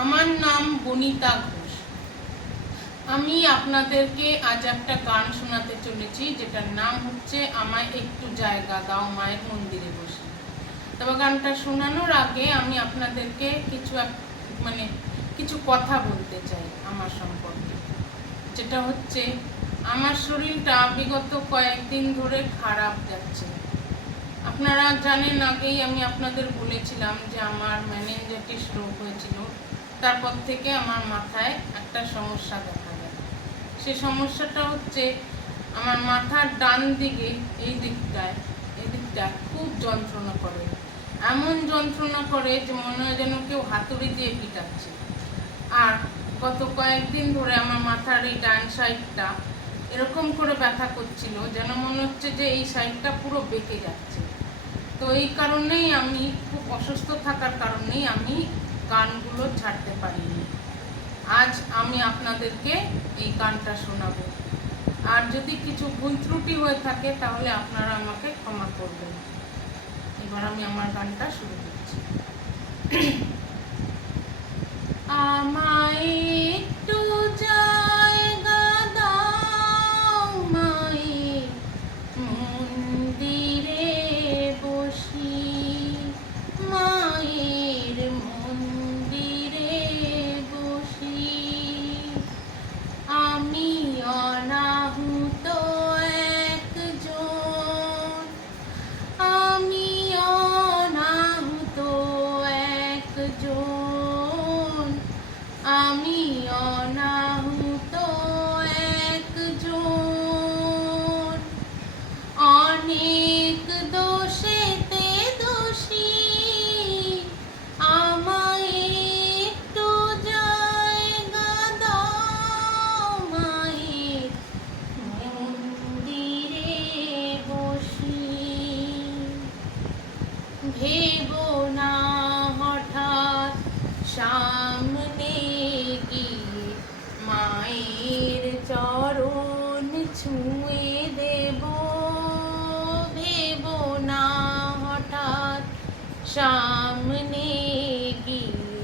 আমার নাম বনিতা ঘোষ। আমি আপনাদেরকে আজ একটা গান শোনাতে চলেছি, যেটার নাম হচ্ছে আমায় একটু জায়গা দাও মায়ের মন্দিরে বসে। তবে গানটা শোনানোর আগে আমি আপনাদেরকে কিছু কথা বলতে চাই আমার সম্পর্কে। যেটা হচ্ছে, আমার শরীরটা বিগত কয়েকদিন ধরে খারাপ যাচ্ছে। আপনারা জানেন, আগেই আমি আপনাদের বলেছিলাম যে আমার মেনিনজাইটিস রোগ হয়েছিল। তারপর থেকে আমার মাথায় একটা সমস্যা দেখা যায়। সেই সমস্যাটা হচ্ছে, আমার মাথার ডান দিকে এই দিকটা খুব যন্ত্রণা করে। এমন যন্ত্রণা করে যে মনে হয় যেন কেউ হাতুড়ি দিয়ে পিটাচ্ছে। আর গত কয়েকদিন ধরে আমার মাথার এই ডান সাইডটা এরকম করে ব্যথা করছিল, যেন মনে হচ্ছে যে এই সাইডটা পুরো বেঁকে যাচ্ছে। তো এই কারণেই আমি খুব অসুস্থ থাকার কারণেই আমি গানগুলো ছাড়তে পারিনি। আজ আমি আপনাদেরকে এই গানটা শোনাবো। আর যদি কিছু ভুল ত্রুটি হয়ে থাকে তাহলে আপনারা আমাকে ক্ষমা করবেন। এবার আমি আমার গানটা শুরু করছি। আমায় একটু জায়গা দাও মায়ের মন্দিরে বসি, মায়ের মন্দিরে বসি। আমি অনাহুত একজন, আমি অনাহুত একজন, আমি অনাহুত একজন। অনেক দোষেতে দোষী, আমায় একটু জায়গা দাও মায়ের মন্দিরে বসি। ভেবো না হঠাৎ সামনে গিয়ে মায়ের চরণ ছুঁয়ে দেব। ভেবো না হঠাৎ সামনে গিয়ে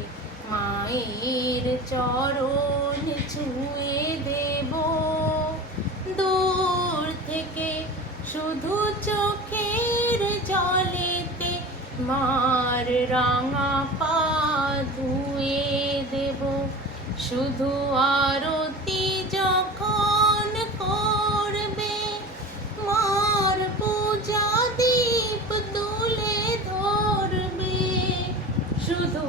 মায়ের চরণ ছুঁয়ে দেব। দূর থেকে শুধু চোখের জলেতে মার রাঙা পা ধুয়ে দেব। শুধু আরতি যখন করবে, মার পূজা দীপ তুলে ধরবে। শুধু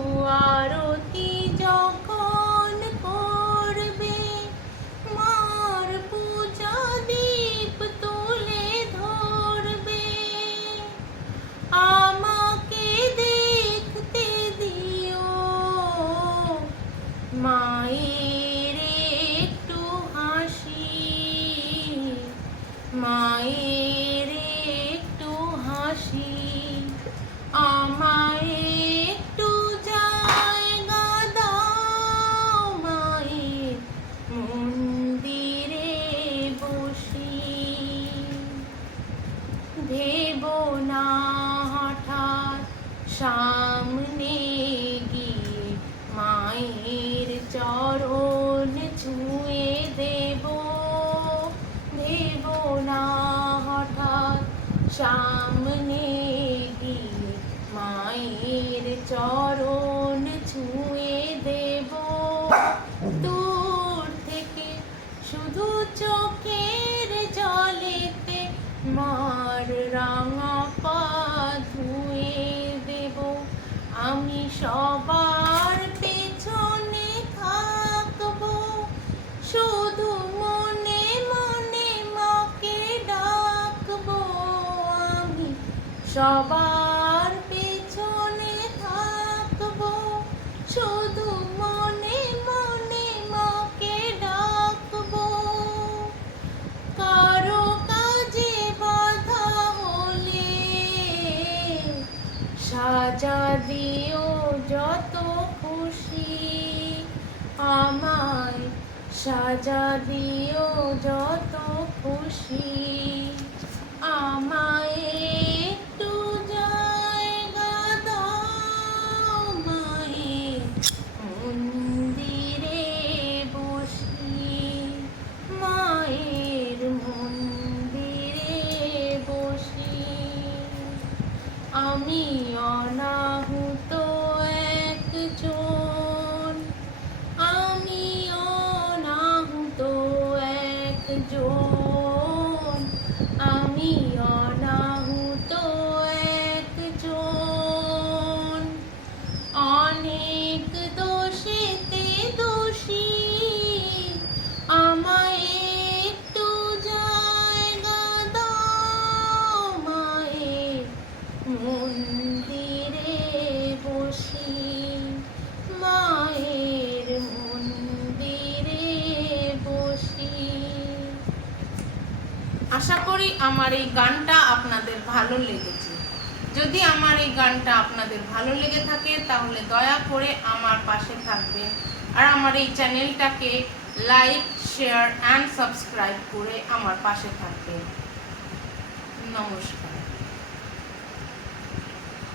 আরতি যখন করবে, মার পূজা দীপ তুলে ধরবে। আমাকে দেখতে দিও মায়ের একটু হাসি, মায়ের একটু হাসি। আমায় একটু জায়গা দাও মায়ের মন্দিরে বসি। ভেবো না হঠাৎ সামনে গিয়ে মায়ের চরণ ছুঁয়ে দেব। ভেবো না হঠাৎ সামনে গিয়ে মায়ের চরণ ছুঁয়ে দেব। দূর থেকে শুধু চোখের জলেতে মার রাঙা পা ধুয়ে দেব। আমি সবার পেছনে থাকবো, শুধু মনে মনে মাকে ডাকবো। আমি সবার পেছনে থাকবো, শুধু মনে মনে মাকে ডাকবো। কারো কাজে বাধা হলে সাজা দিও যত খুশি। আমায় সাজা দিও যত খুশি। আমায় একটু জায়গা দাও মায়ের আশা করি আমার এই গানটা আপনাদের ভালো লেগেছে। যদি আমার এই গানটা আপনাদের ভালো লেগে থাকে তাহলে দয়া করে আমার পাশে থাকবেন আর আমার এই চ্যানেলটাকে লাইক, শেয়ার অ্যান্ড সাবস্ক্রাইব করে আমার পাশে থাকবেন। নমস্কার।